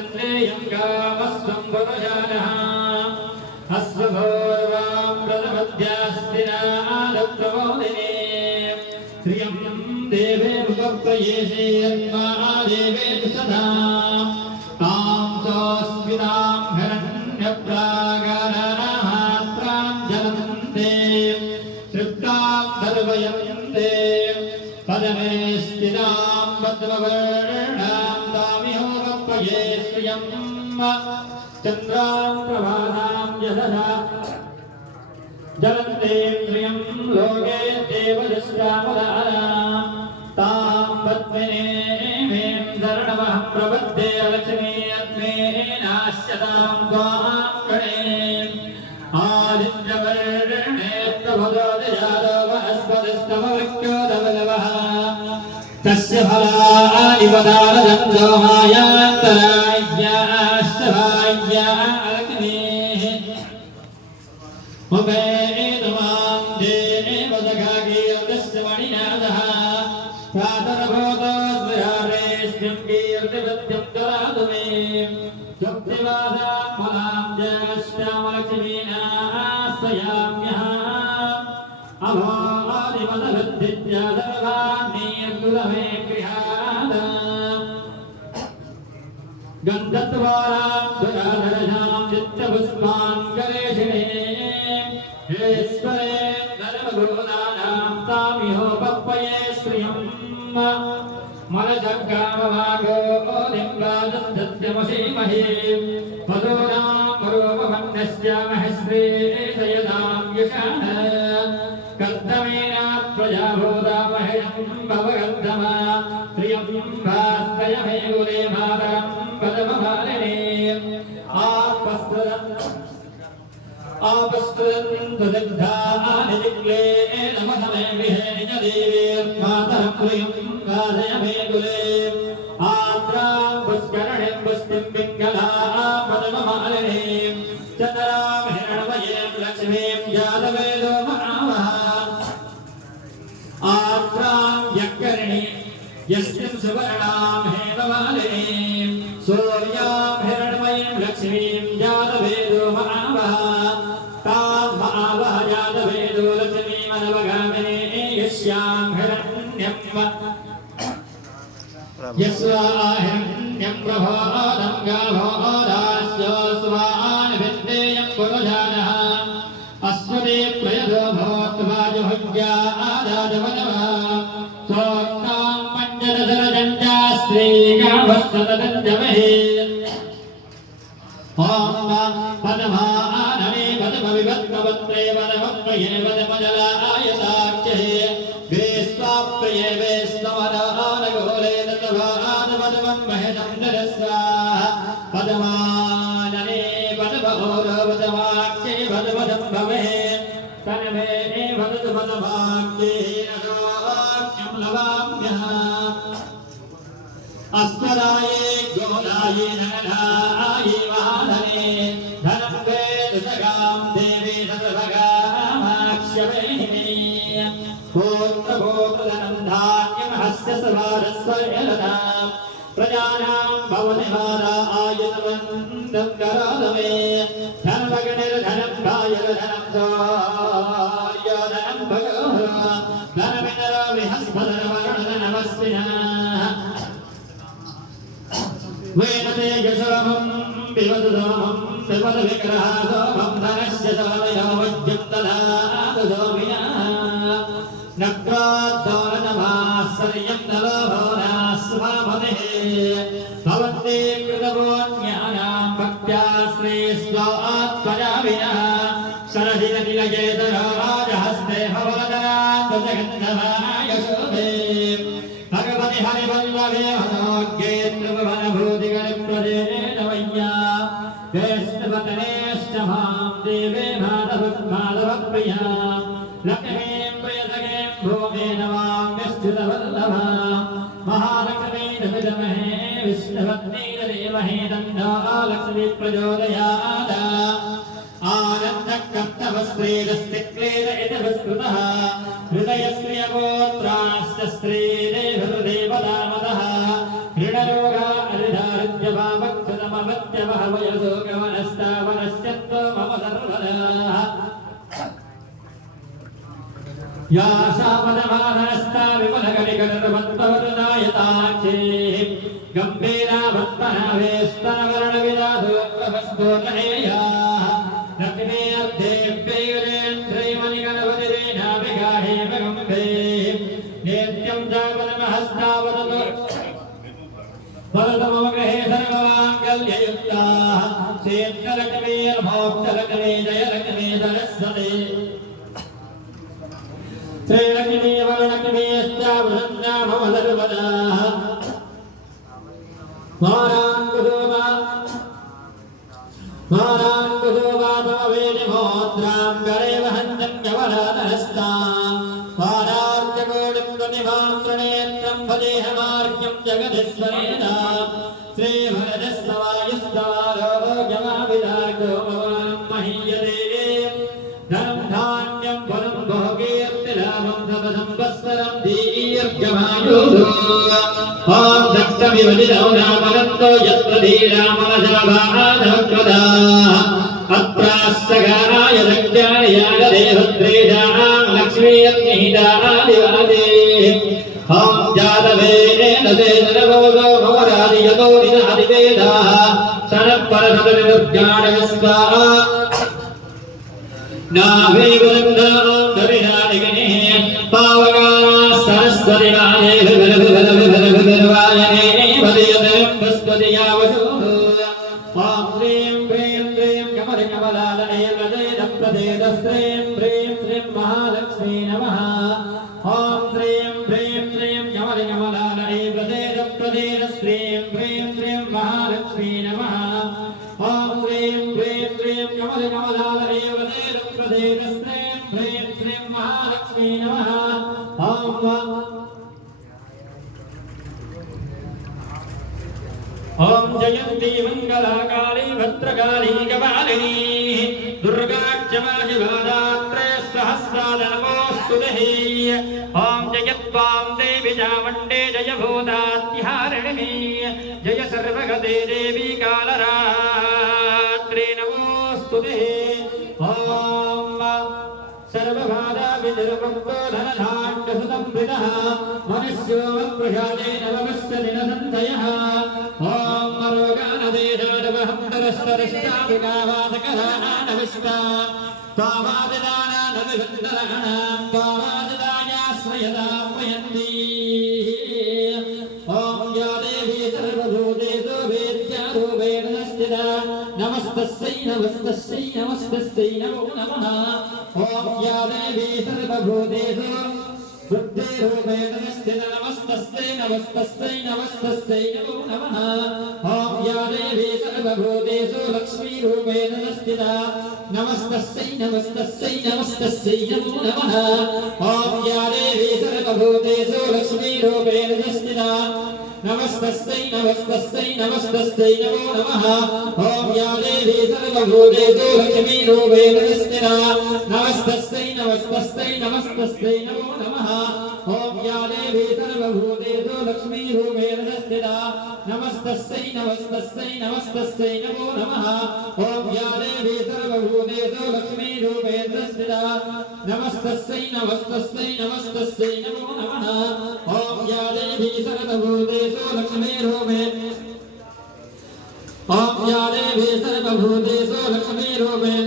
चन्द्रेयं कामस्वं पुरुषानः अस्वभोर्वां प्रथमध्यास्तिनादप्रबोधिने श्रियं देवे उपप्रयेषे यन्मा देवे सदा तां सोऽस्मितां हिरण्यप्रागारामात्रां जलन्ते तृप्तां सर्वयन्ते पदमे स्थितां पद्मवर्णां तामिहोपप्रये श्रियं चन्द्रां प्रभातां यदधा जलन्तेन्द्रियं लोके देवदस्यामुदारां तां पद्मिनीं शरणमहं प्रपद्ये लक्ष्मी अग्नेनास्यतां त्वां गणे आदित्यवर्णे प्रभुदोदयादो वनस्पतिस्तमवृक्षोदवलवः तस्य फलानि पदारजन्तो मायान्तराय्याश्चराय्या अग्नेः उपेतुमां देवदघाकीर्तिस्य मणिनादः प्रातरभूतोऽस्मयारेऽस्मिं कीर्तिवृद्धिं ददातु मे युक्तिवादां फलां जयश्यामलक्ष्मीनाश्रयाम्यः अभोदिमदवद्धित्या सर्वान्नीर्गुरमे गृहाद गन्धद्वारां सुराधरजां चित्तपुष्पान् कलेशिने ईश्वरे धर्मगुरुदानां तामिहोपप्पये श्रियं मनसग्गामभागो लिम्बादन्धत्यमसीमहे मधूनां रूपवन्नस्यामः श्रीदयदां यशाः कर्तमेन प्रजाभूतामहयं भवगर्धमा प्रियं भास्कयमे गुरे मातरं पदमभालिने आपस्कृतन्दुदग्धानि दिक्ले नमः विहे निजदेवीर्मातरं प्रियं गाधयमे गुले आद्रां पुष्करणीं पुष्टिं पिङ्गलां पदममालिनीं चन्द्रां हिरण्मयीं लक्ष्मीं जातवेदो महावः आद्रां यज्ञरणीं यस्मिं सुवर्णां हेममालिनीं सूर्यां हिरण्मयीं लक्ष्मीं जातवेदो महावः तां महावः जातवेदो लक्ष्मीमनवगामिनी यस्यां हिरण्यं यस्वाहिरण्यं प्रभोदं गाभोदास्यो स्वान् विद्येयं पुरुषानः अस्मदे प्रयदो भवत्वाजुहुज्या आदाजवनः सोक्तां पञ्चदशरजञ्जास्त्रीगाभस्तदञ्जमहे ॐ पदमानमे पदमविभद्मवत्रे पदमप्रिये पदमजलायताख्ये वेस्वाप्रिये वेस्वमनानगोले दत्तवानपदमं महेदं ददस्वाः पदमानने पदमहोरपदमाख्ये पदपदं भवे तन्मे वदतु पदमाख्ये नगाख्यं लवाम्यः अस्मदाये गोदाये नगदाये वाहने धनं वेदसगां देवी सर्वगामाक्ष्यवेहिने भूतभूतधनं धान्यं हस्य सवारस्वयलतां प्रजानां भवनिवारा आयुधवन्दं करालमे धनभगनिर्धनं भायधनं धोर्यधनं भगः धनमिन्द्रो विहस्पतिर्वरुणधनमस्मिनः वेदते यशोमं पिबतु सोमं पिबतु विग्रहासोमं धनस्य सोमयो वज्रं ददातु सोमिनः नक्रोद्धोरनमाश्चर्यं नलोभो नास्वामदेः भवन्ति कृतपुण्यानां भक्त्या श्रीस्वात्मजा विनः शरदिनतिलयेतरो राजहस्ते भवदनान्दजगन्धमाय शोभे भगवति हरिवल्लभे मनोज्ञे त्रिभुवनभूतिगणप्रदेन वैया वैष्णवतनेश्च मां देवे माधवप्रिया लक्ष्मीं प्रियतगीं भूमे नमाम्यश्च्युतवल्लभा महालक्ष्मी विद्महे विष्णुपत्नीर्धीमहि तन्नो लक्ष्मी प्रचोदयात् आनन्दकर्तवस्त्रीरस्तिक्लील इति विस्मृतः हृदयश्रियगोत्राश्च स्त्रीदेवदेवदामदः हृणरोगा हृदारुद्यभावक्षतमः वयसो गमनस्तावनश्चत्तो मम सर्वदा या शामदमानस्ता विमलकटिकटर्वत्पवरदायताक्षे गम्भीरा वत्पनावेस्तनवर्णविदाधुवस्फोटनेया लक्ष्मी अर्धेभ्यैरेन्द्रैमणिगणपतिरेणाभिगाहे गम्भे नित्यं जावनमहस्तावदतु वरदमम गृहे सर्वमाङ्गल्ययुक्ता क्षेत्रलक्ष्मीर्मोक्षलक्ष्मी जयलक्ष्मी सरस्वती श्रीलक्ष्मी वरलक्ष्मीश्चावृन्दा मम सर्वदा माराङ्कुशोभा तव वेदिमोद्रां गरेव हन्तन्यवरानहस्तां पारार्चकोटिं त्वनिभां त्रिनेत्रं भजेहमार्घ्यं जगदीश्वरेण श्रीभरजस्तवायुस्तवारोग्यमाभिलाषो भवान् महीयते धनं धान्यं फलं भोगीर्तिलाभं तपसंवत्सरं दीर्घमायुः ॐ दक्षमिवजिनो नामनन्तो यत्र धीरामनजाभाधवदा अत्रास्तगाय दक्षायाय देवत्रेजां लक्ष्मीयत्निहितादिवादे ॐ जातवेन देनवोगो भवरादियतो निधादिवेदाः शरपरसदनिर्ज्ञानविस्वाः नाभिवृन्दारिणादिगणे पावकाना सरस्वती वाले विभलविभलविभलविभलवायने वदयते बृहस्पतियावशो ॐ ह्रीं ह्रीं ह्रीं कमलकमलालये प्रदेदप्रदेदस्त्रीं ह्रीं श्रीं महालक्ष्मी नमः ॐ ह्रीं ह्रीं ह्रीं कमलकमलालये प्रदेदप्रदेदस्त्रीं ह्रीं श्रीं महालक्ष्मी नमः ॐ ह्रीं ह्रीं ह्रीं कमलकमलालये प्रदेदस्त्रीं ह्रीं श्रीं महालक्ष्मी नमः ॐ जयन्ती मंगला काली भद्रकाली कपालिनी दुर्गा क्षमा शिवादात्रे सहस्राद नमोस्तुते ॐ जयत्वां देवी चामुण्डे जय भूतात्यारिणी जय सर्वगते देवी कालरात्रि नमोस्तुते ॐ सर्वबाधा विदुर्मुक्तो धनधान्यसुतं वृतः मनुष्यो प्रजातेन नमस्यदिनसन्धयः ॐ मरोगानदेशादवहन्तरस्तरिष्टाभिगावादकरानविष्टा त्वामादिदानानविभन्दराणां त्वामादिदायाश्रयदापयन्ती ॐ या देवी सर्वभूतेषु वेद्यारूपेण स्थिता नमस्तस्यै नमस्तस्यै नमस्तस्यै नमो नमः ॐ या देवी सर्वभूतेषु बुद्धिरूपेण स्थिता नमस्तस्यै नमस्तस्यै नमस्तस्यै नमो नमः ॐ या देवी सर्वभूतेषु लक्ष्मीरूपेण स्थिता नमस्तस्यै नमस्तस्यै नमस्तस्यै नमो नमः ॐ या देवी सर्वभूतेषु लक्ष्मीरूपेण स्थिता नमस्तस्यै नमस्तस्यै नमस्तस्यै नमो नमः ॐ या देवी सर्वभूतेषु लक्ष्मीरूपेण स्थिता नमस्तस्यै नमस्तस्यै नमस्तस्यै नमो नमः ॐ या देवी सर्वभूतेषु लक्ष्मीरूपेण स्थिता नमस्तस्यै नमस्तस्यै नमस्तस्यै नमो नमः ॐ या देवी सर्वभूतेषु लक्ष्मीरूपेण स्थिता नमस्तस्यै नमस्तस्यै नमस्तस्यै नमो नमः ॐ या देवी सर्वभूतेषु लक्ष्मीरूपेण ॐ या देवी सर्वभूतेषु लक्ष्मीरूपेण